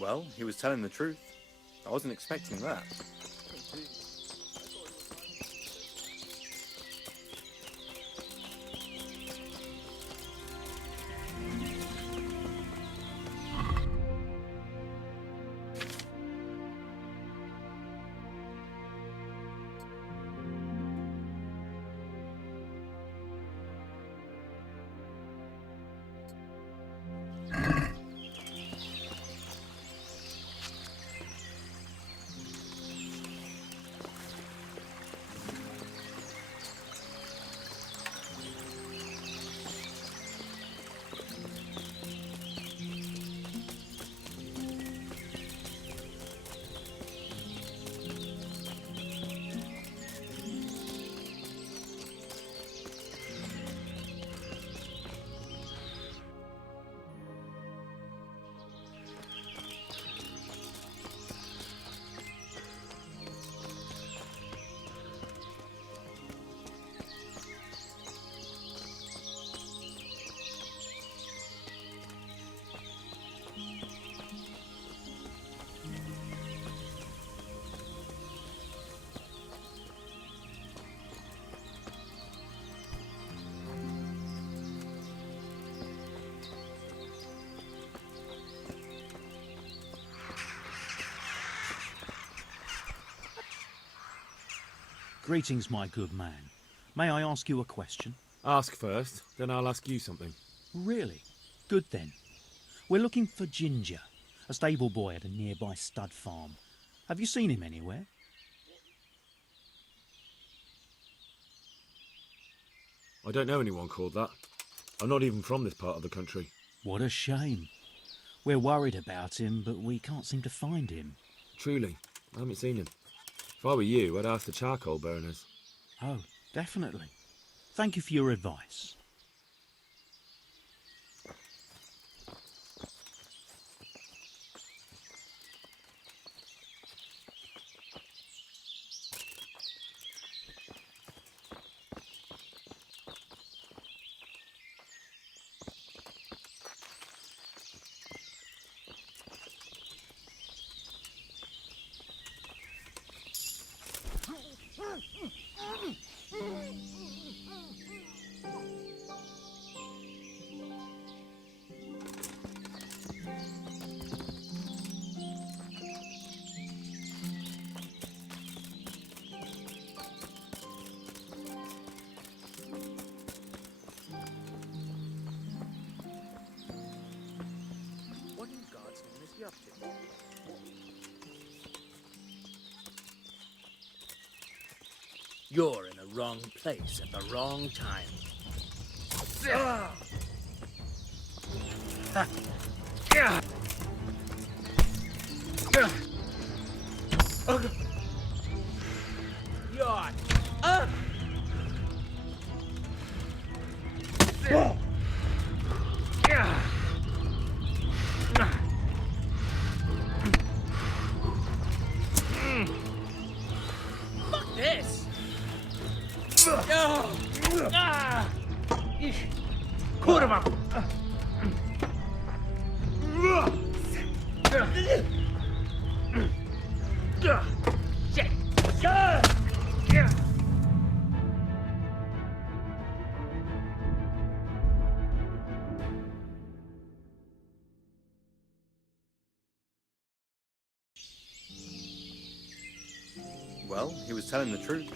Well, he was telling the truth. I wasn't expecting that. Greetings, my good man. May I ask you a question? Ask first, then I'll ask you something. Really? Good then. We're looking for Ginger, a stable boy at a nearby stud farm. Have you seen him anywhere? I don't know anyone called that. I'm not even from this part of the country. What a shame. We're worried about him, but we can't seem to find him. Truly, I haven't seen him. If I were you, I'd ask the charcoal burners. Oh, definitely. Thank you for your advice. What in God's name is he up to? You're in the wrong place at the wrong time. Yawn. Fuck this! Kurwa! Shit! Well, he was telling the truth.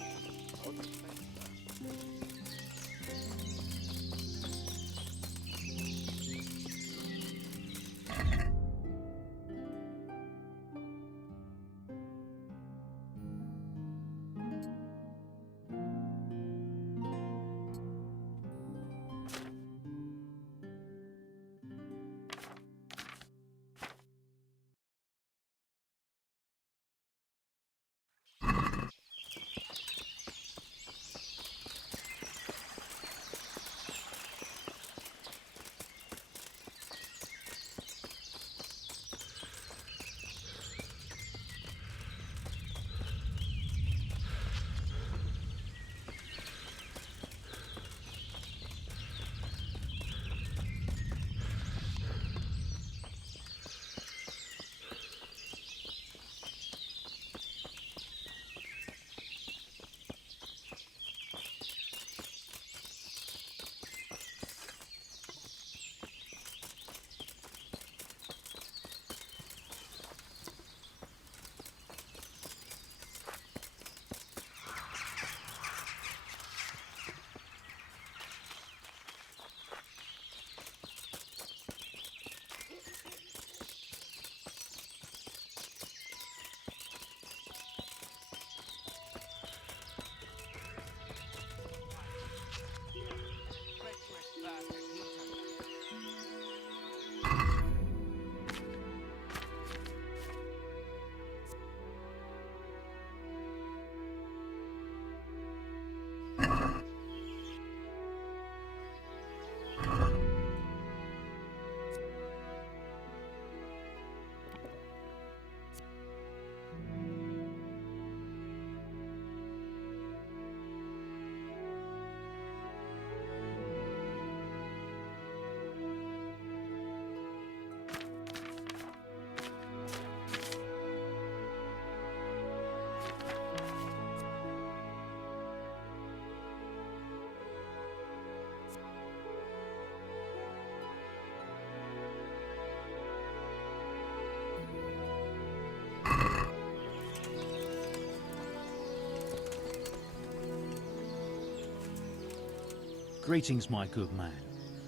Greetings, my good man.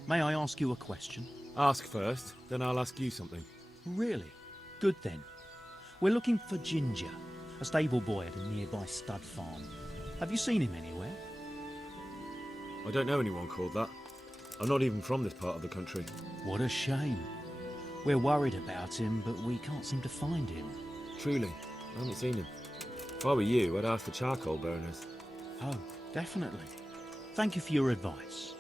May I ask you a question? Ask first, then I'll ask you something. Really? Good then. We're looking for Ginger, a stable boy at a nearby stud farm. Have you seen him anywhere? I don't know anyone called that. I'm not even from this part of the country. What a shame. We're worried about him, but we can't seem to find him. Truly, I haven't seen him. If I were you, I'd ask the charcoal burners. Oh, definitely. Thank you for your advice.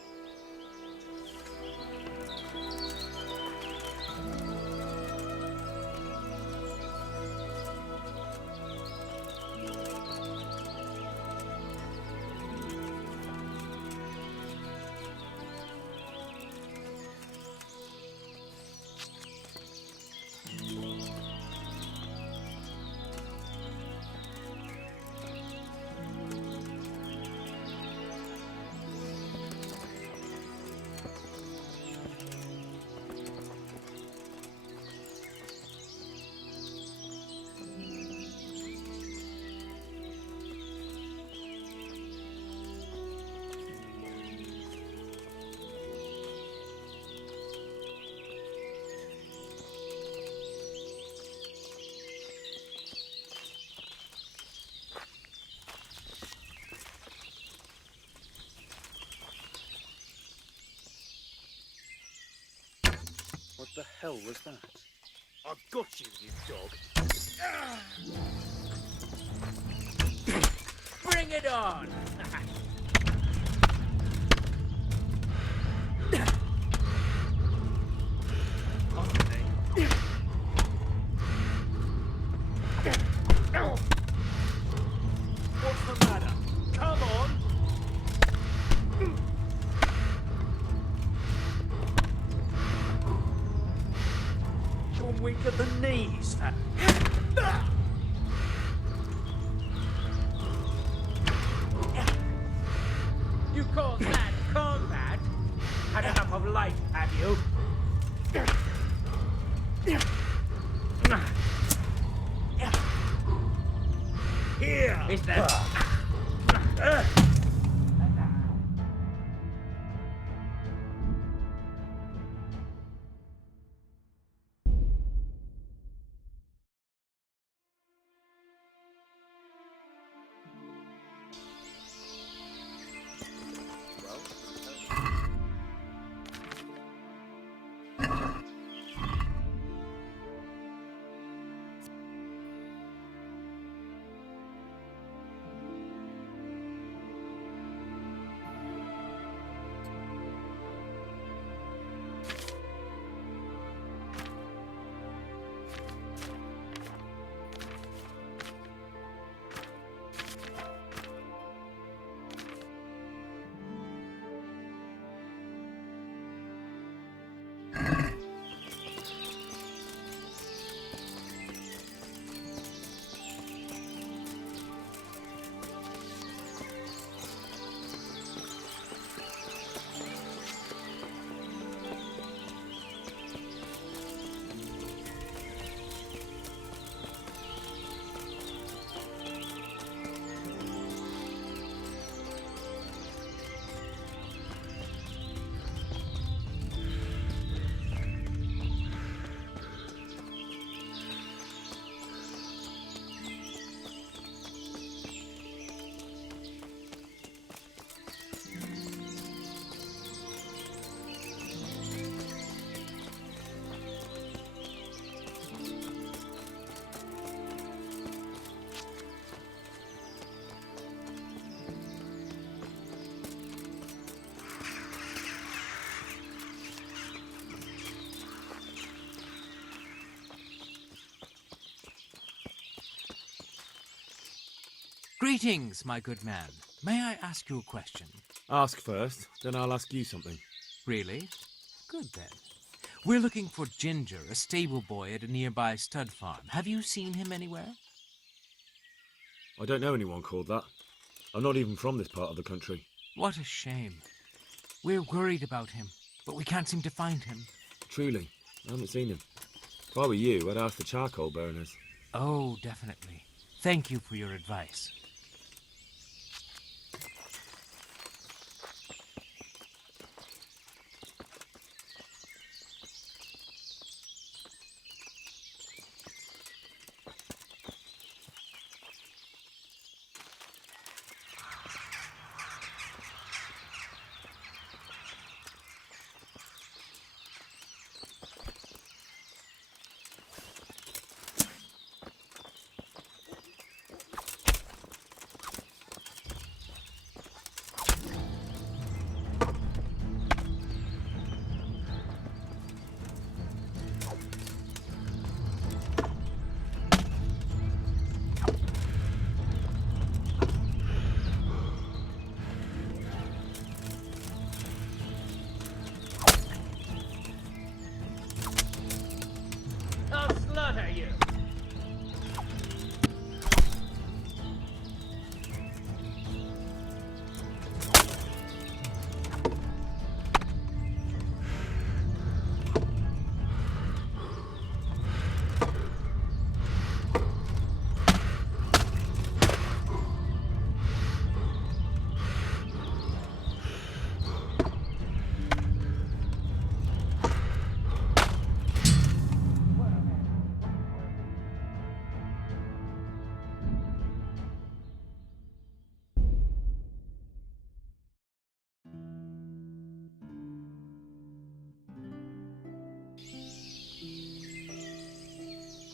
What the hell was that? I've got you, you dog. Bring it on! What's the matter? Come on! You're weak at the knees. You call that combat? Had enough of life, have you? Here is the... Greetings, my good man. May I ask you a question? Ask first, then I'll ask you something. Really? Good then. We're looking for Ginger, a stable boy at a nearby stud farm. Have you seen him anywhere? I don't know anyone called that. I'm not even from this part of the country. What a shame. We're worried about him, but we can't seem to find him. Truly, I haven't seen him. If I were you, I'd ask the charcoal burners. Oh, definitely. Thank you for your advice.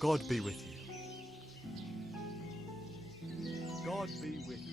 God be with you. God be with you.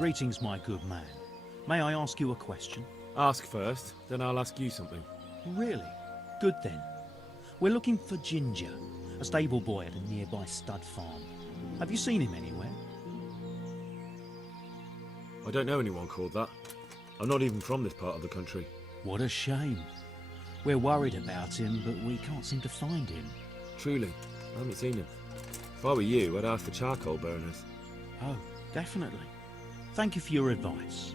Greetings, my good man. May I ask you a question? Ask first, then I'll ask you something. Really? Good then. We're looking for Ginger, a stable boy at a nearby stud farm. Have you seen him anywhere? I don't know anyone called that. I'm not even from this part of the country. What a shame. We're worried about him, but we can't seem to find him. Truly, I haven't seen him. If I were you, I'd ask for charcoal burners. Oh, definitely. Thank you for your advice.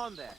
on there.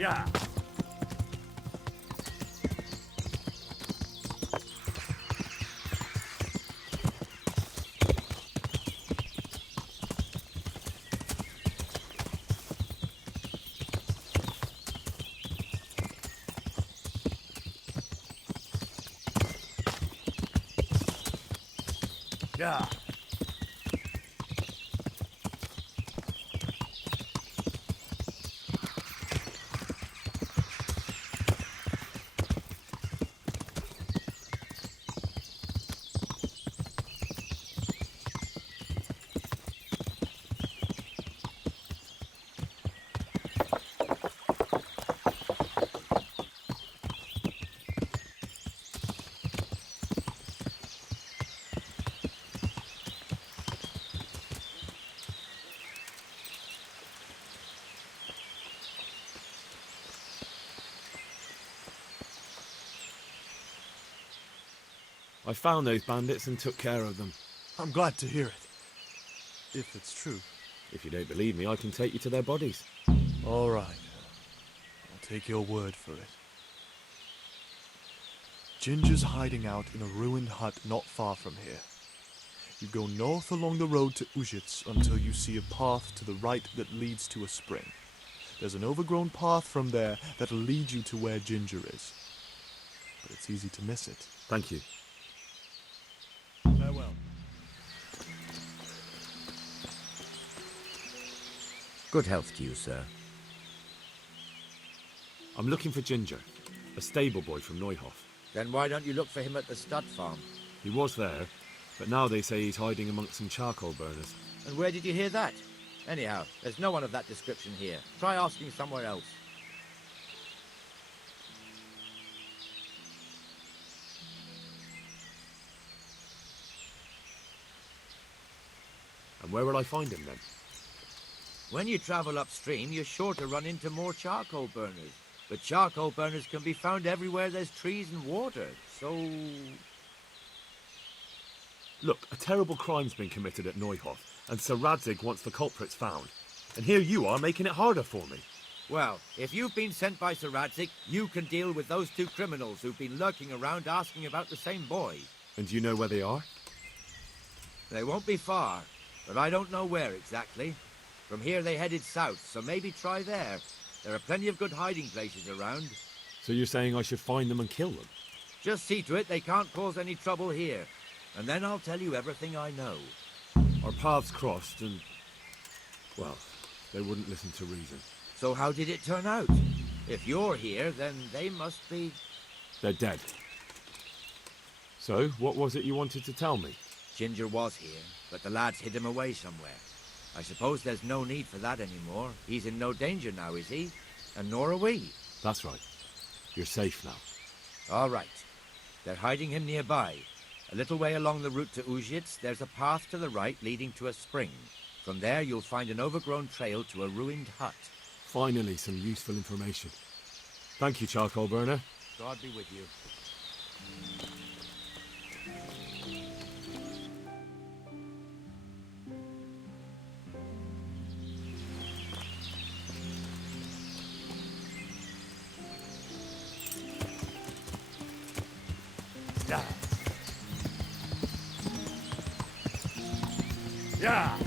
Yeah. Yeah. I found those bandits and took care of them. I'm glad to hear it. If it's true. If you don't believe me, I can take you to their bodies. All right. I'll take your word for it. Ginger's hiding out in a ruined hut not far from here. You go north along the road to Uzhitz until you see a path to the right that leads to a spring. There's an overgrown path from there that'll lead you to where Ginger is. But it's easy to miss it. Thank you. Farewell. Good health to you, sir. I'm looking for Ginger, a stable boy from Neuhof. Then why don't you look for him at the stud farm? He was there, but now they say he's hiding amongst some charcoal burners. And where did you hear that? Anyhow, there's no one of that description here. Try asking somewhere else. And where will I find him then? When you travel upstream, you're sure to run into more charcoal burners. But charcoal burners can be found everywhere there's trees and water, so... Look, a terrible crime's been committed at Neuhof, and Sir Radzig wants the culprits found. And here you are making it harder for me. Well, if you've been sent by Sir Radzig, you can deal with those two criminals who've been lurking around asking about the same boy. And do you know where they are? They won't be far, but I don't know where exactly. From here they headed south, so maybe try there. There are plenty of good hiding places around. So you're saying I should find them and kill them? Just see to it they can't cause any trouble here. And then I'll tell you everything I know. Our paths crossed and... well, they wouldn't listen to reason. So how did it turn out? If you're here, then they must be... They're dead. So, what was it you wanted to tell me? Ginger was here, but the lads hid him away somewhere. I suppose there's no need for that anymore. He's in no danger now, is he? And nor are we. That's right. You're safe now. All right. They're hiding him nearby. A little way along the route to Uzhitz, there's a path to the right leading to a spring. From there, you'll find an overgrown trail to a ruined hut. Finally, some useful information. Thank you, charcoal burner. God be with you. Yeah. Yeah.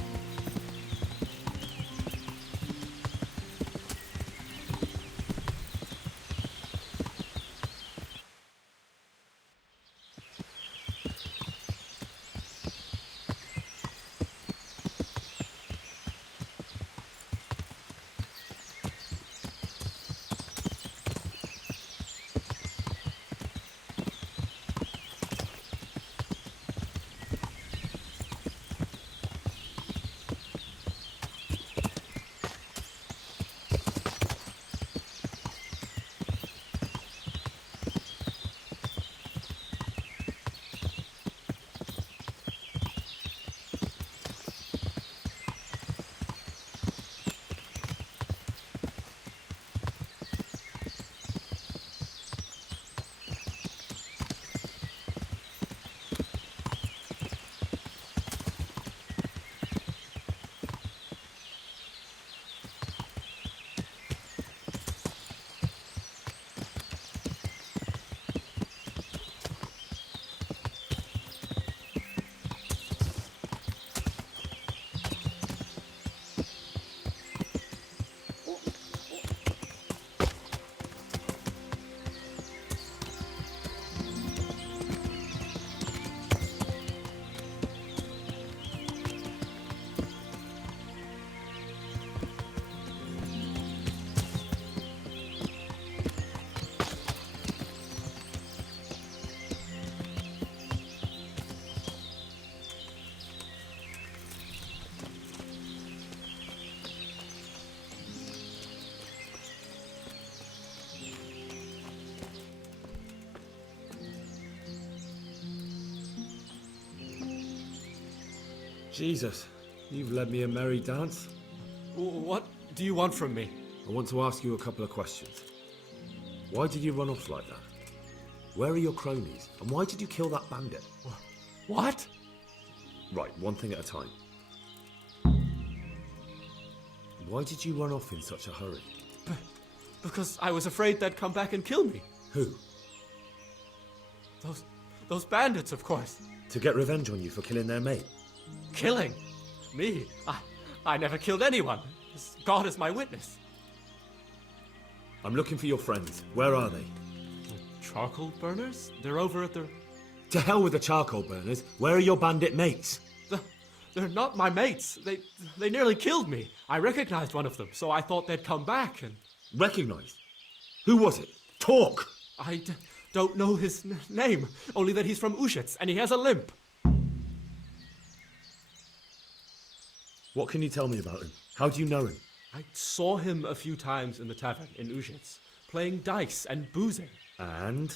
Jesus, you've led me a merry dance. What do you want from me? I want to ask you a couple of questions. Why did you run off like that? Where are your cronies? And why did you kill that bandit? What? Right, one thing at a time. Why did you run off in such a hurry? Because I was afraid they'd come back and kill me. Who? Those bandits, of course. To get revenge on you for killing their mate? Killing? Me? I never killed anyone. God is my witness. I'm looking for your friends. Where are they? Charcoal burners? They're over at the... To hell with the charcoal burners. Where are your bandit mates? They're not my mates. They nearly killed me. I recognized one of them, so I thought they'd come back and... Recognized? Who was it? Talk! I don't know his name, only that he's from Uzhitz and he has a limp. What can you tell me about him? How do you know him? I saw him a few times in the tavern in Uzhitz, playing dice and boozing. And?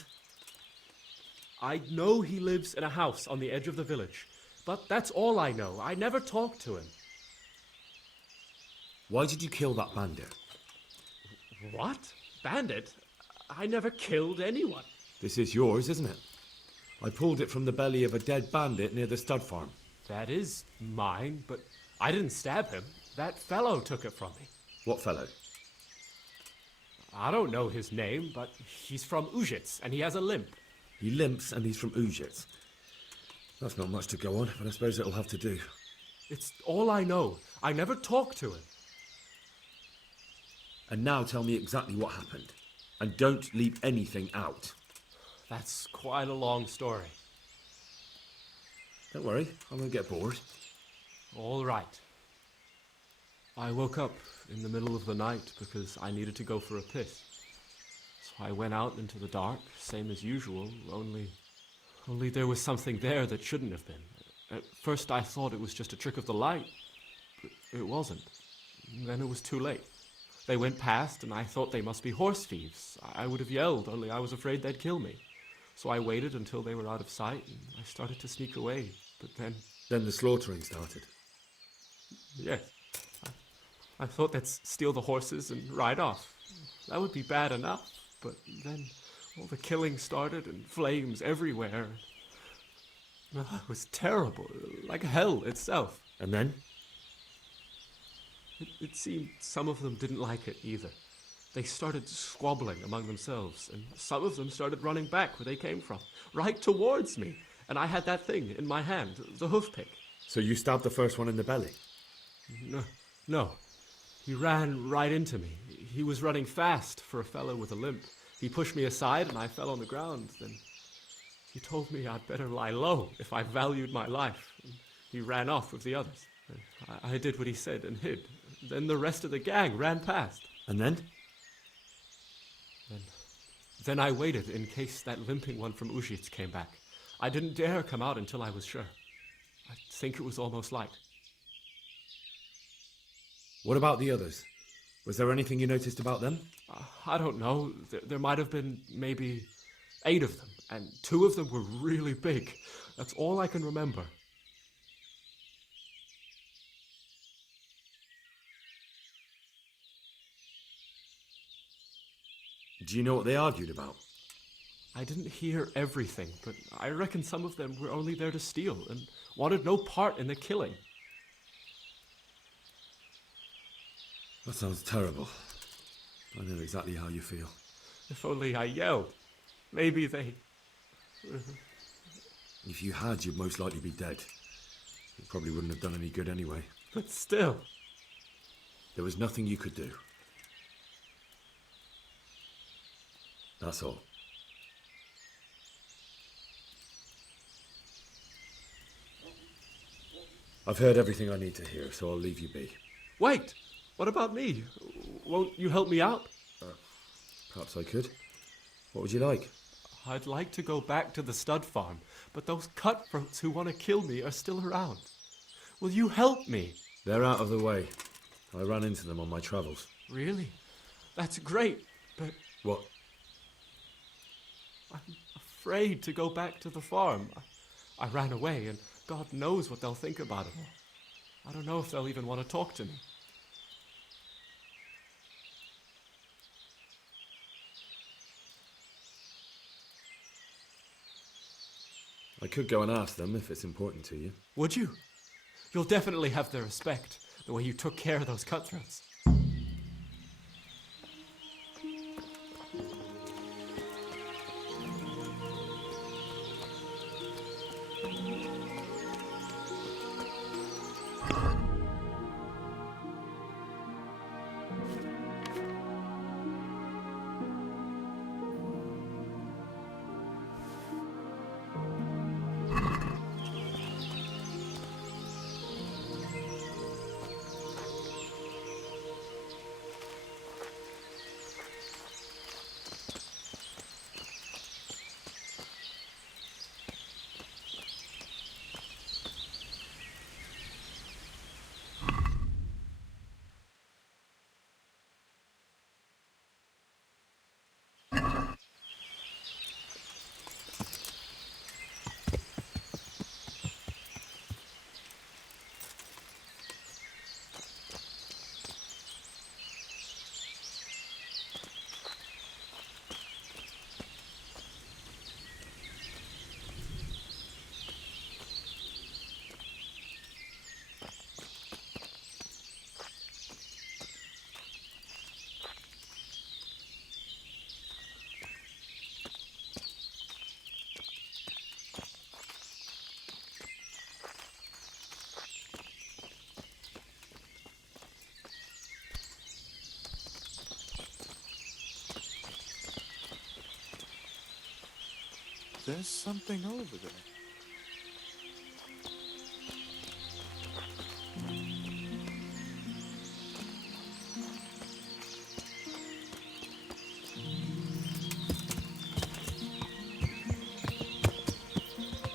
I know he lives in a house on the edge of the village, but that's all I know. I never talked to him. Why did you kill that bandit? What? Bandit? I never killed anyone. This is yours, isn't it? I pulled it from the belly of a dead bandit near the stud farm. That is mine, but I didn't stab him. That fellow took it from me. What fellow? I don't know his name, but he's from Uzhitz, and he has a limp. He limps and he's from Uzhitz. That's not much to go on, but I suppose it'll have to do. It's all I know. I never talked to him. And now tell me exactly what happened. And don't leave anything out. That's quite a long story. Don't worry, I won't get bored. All right. I woke up in the middle of the night because I needed to go for a piss. So I went out into the dark, same as usual, only there was something there that shouldn't have been. At first I thought it was just a trick of the light, but it wasn't. Then it was too late. They went past and I thought they must be horse thieves. I would have yelled, only I was afraid they'd kill me. So I waited until they were out of sight and I started to sneak away, but then... Then the slaughtering started. Yes. I thought they'd steal the horses and ride off. That would be bad enough, but then all the killing started and flames everywhere. It was terrible, like hell itself. And then? It seemed some of them didn't like it either. They started squabbling among themselves, and some of them started running back where they came from, right towards me. And I had that thing in my hand, the hoof pick. So you stabbed the first one in the belly? No. He ran right into me. He was running fast for a fellow with a limp. He pushed me aside and I fell on the ground. Then he told me I'd better lie low if I valued my life. And he ran off with the others. I did what he said and hid. Then the rest of the gang ran past. And then? Then I waited in case that limping one from Uzhitz came back. I didn't dare come out until I was sure. I think it was almost light. What about the others? Was there anything you noticed about them? I don't know. There might have been maybe 8 of them, and 2 of them were really big. That's all I can remember. Do you know what they argued about? I didn't hear everything, but I reckon some of them were only there to steal and wanted no part in the killing. That sounds terrible. I know exactly how you feel. If only I yelled. Maybe they... If you had, you'd most likely be dead. It probably wouldn't have done any good anyway. But still... There was nothing you could do. That's all. I've heard everything I need to hear, so I'll leave you be. Wait! What about me? Won't you help me out? Perhaps I could. What would you like? I'd like to go back to the stud farm, but those cutthroats who want to kill me are still around. Will you help me? They're out of the way. I ran into them on my travels. Really? That's great, but What? I'm afraid to go back to the farm. I ran away, and God knows what they'll think about it. I don't know if they'll even want to talk to me. I could go and ask them if it's important to you. Would you? You'll definitely have their respect, the way you took care of those cutthroats. There's something over there.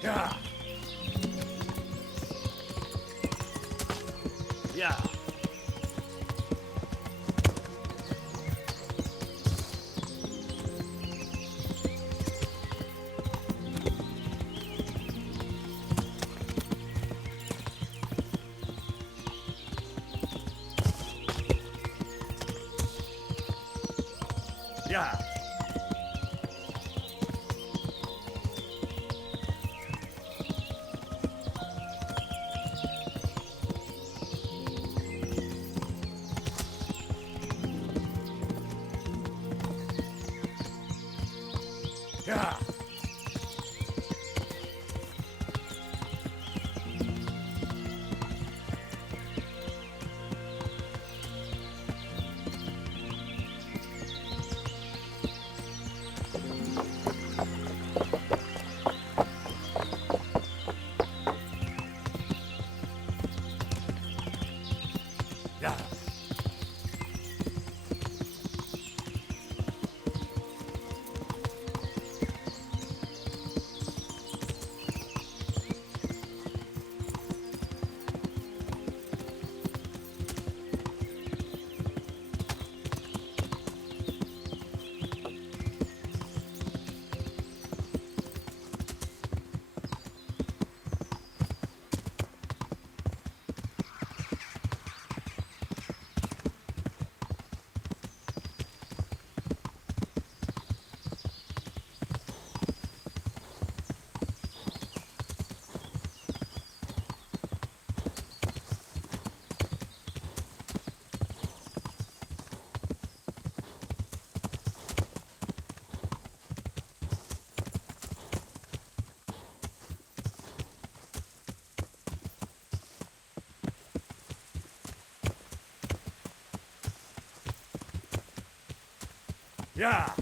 Yeah. Yeah. Yeah. Yeah. Yeah.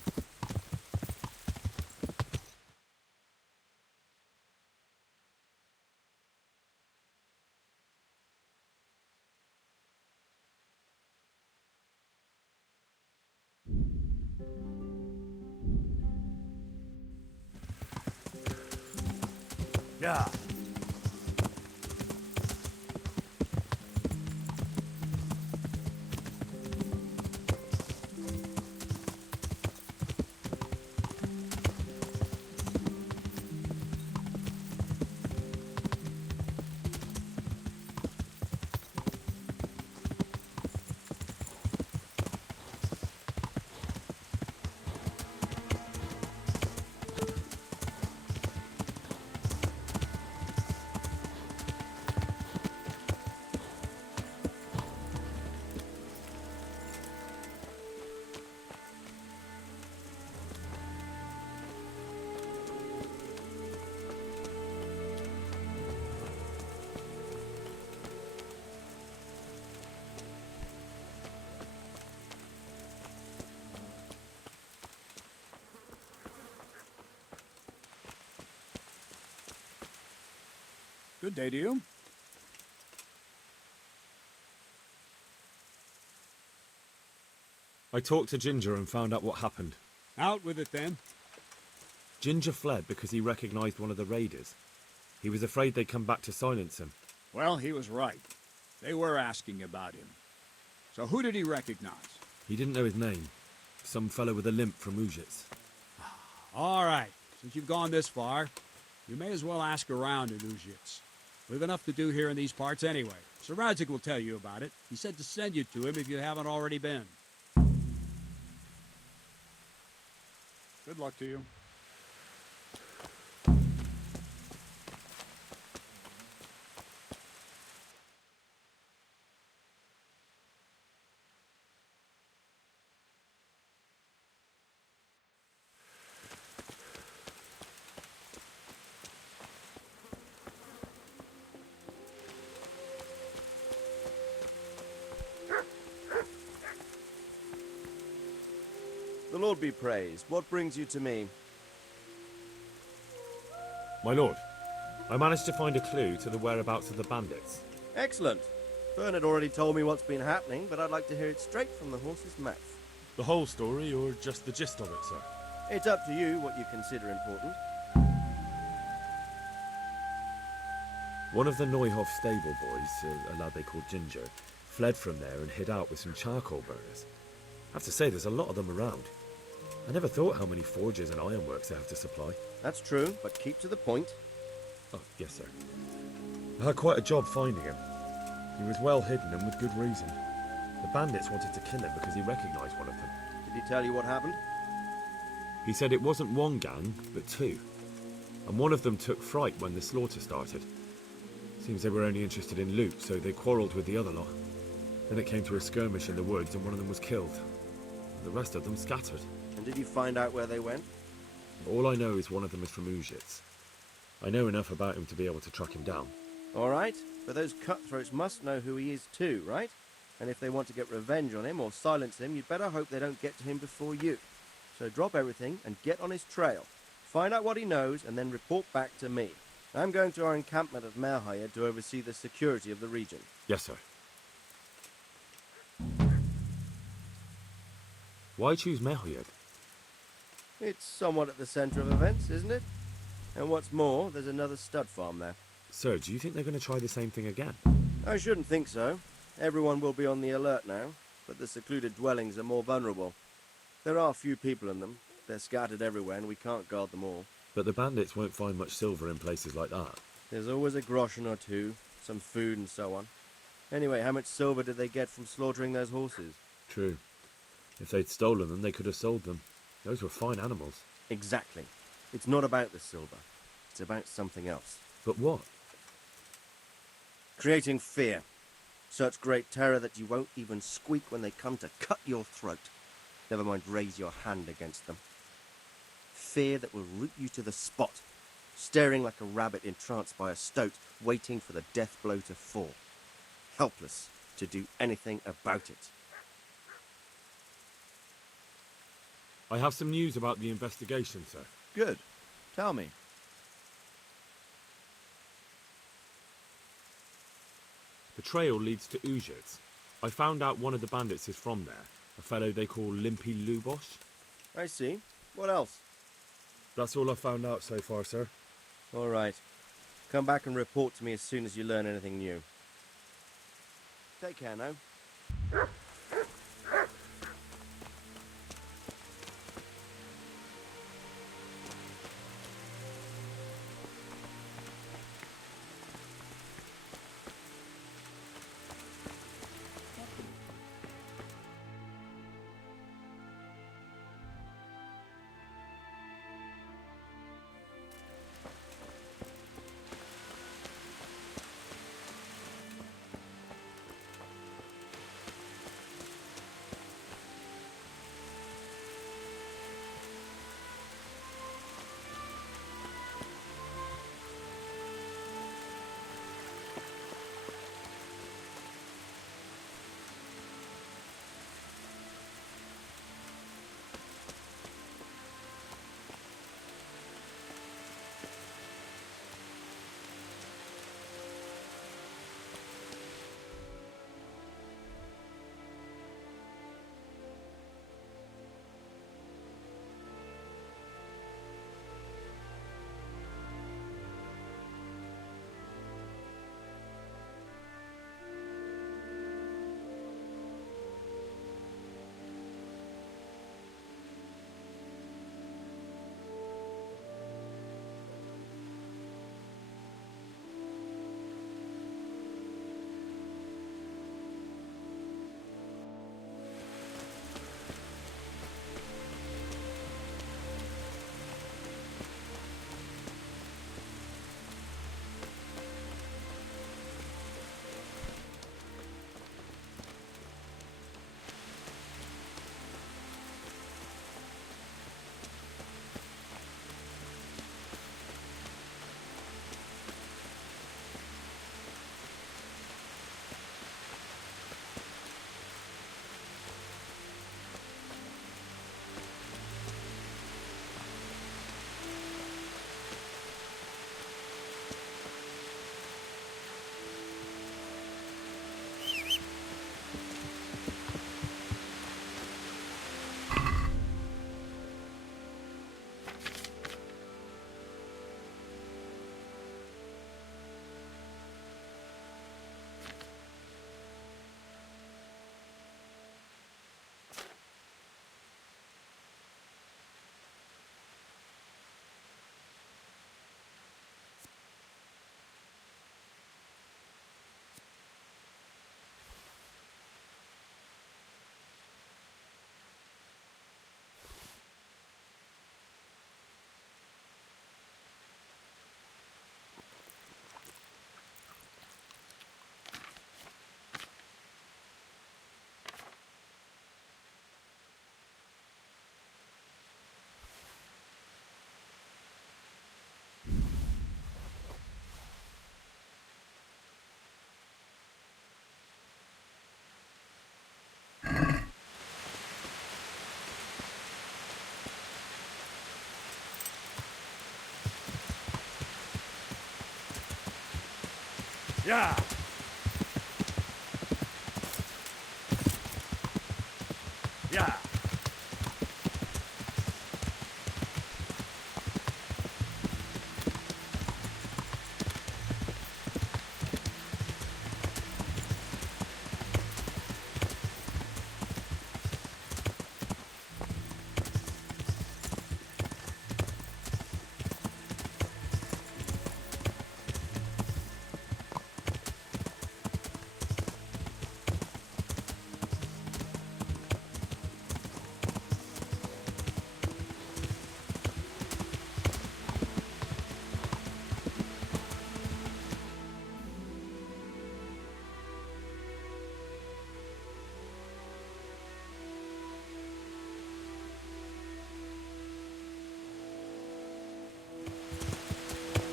Yeah. Yeah. Good day to you. I talked to Ginger and found out what happened. Out with it then. Ginger fled because he recognized one of the raiders. He was afraid they'd come back to silence him. Well, he was right. They were asking about him. So who did he recognize? He didn't know his name. Some fellow with a limp from Ujits. All right. Since you've gone this far, you may as well ask around in Ujits. We've enough to do here in these parts anyway. Sir Radzik will tell you about it. He said to send you to him if you haven't already been. Good luck to you. The Lord be praised. What brings you to me? My lord, I managed to find a clue to the whereabouts of the bandits. Excellent. Fern had already told me what's been happening, but I'd like to hear it straight from the horse's mouth. The whole story, or just the gist of it, sir? It's up to you what you consider important. One of the Neuhoff stable boys, a lad they called Ginger, fled from there and hid out with some charcoal burners. I have to say, there's a lot of them around. I never thought how many forges and ironworks they have to supply. That's true, but keep to the point. Oh, yes, sir. I had quite a job finding him. He was well hidden and with good reason. The bandits wanted to kill him because he recognised one of them. Did he tell you what happened? He said it wasn't one gang, but two. And one of them took fright when the slaughter started. Seems they were only interested in loot, so they quarrelled with the other lot. Then it came to a skirmish in the woods and one of them was killed. The rest of them scattered. And did you find out where they went? All I know is one of them is from Uzhitz. I know enough about him to be able to track him down. All right, but those cutthroats must know who he is too, right? And if they want to get revenge on him or silence him, you'd better hope they don't get to him before you. So drop everything and get on his trail. Find out what he knows and then report back to me. I'm going to our encampment at Merhayed to oversee the security of the region. Yes, sir. Why choose Merhayed? It's somewhat at the centre of events, isn't it? And what's more, there's another stud farm there. Sir, do you think they're going to try the same thing again? I shouldn't think so. Everyone will be on the alert now, but the secluded dwellings are more vulnerable. There are few people in them. They're scattered everywhere and we can't guard them all. But the bandits won't find much silver in places like that. There's always a groschen or two, some food and so on. Anyway, how much silver did they get from slaughtering those horses? True. If they'd stolen them, they could have sold them. Those were fine animals. Exactly. It's not about the silver. It's about something else. But what? Creating fear. Such great terror that you won't even squeak when they come to cut your throat. Never mind raise your hand against them. Fear that will root you to the spot, staring like a rabbit entranced by a stoat, waiting for the death blow to fall. Helpless to do anything about it. I have some news about the investigation, sir. Good. Tell me. The trail leads to Uzhitz. I found out one of the bandits is from there, a fellow they call Limpy Lubosh. I see. What else? That's all I've found out so far, sir. All right. Come back and report to me as soon as you learn anything new. Take care now. Yeah. Yeah.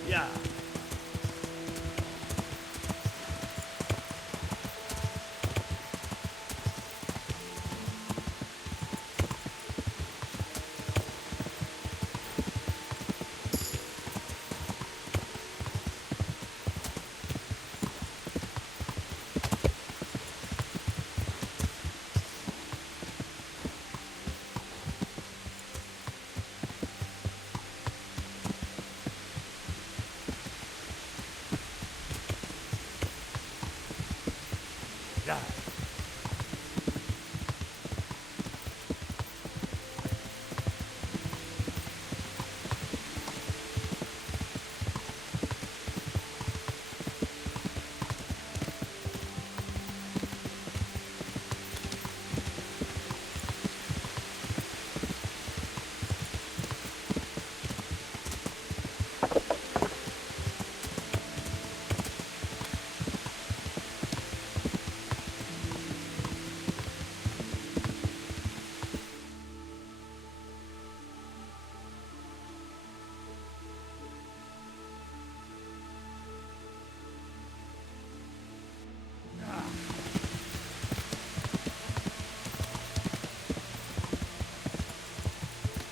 Yeah. Yeah.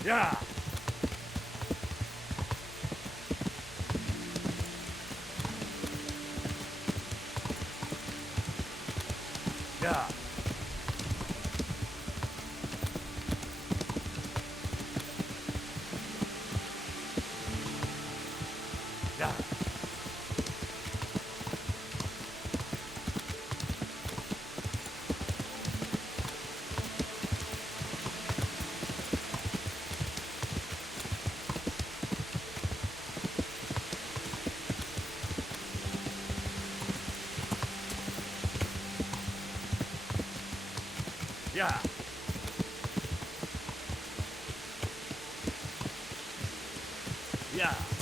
Yeah. Yeah. Yeah. Yeah. Yeah.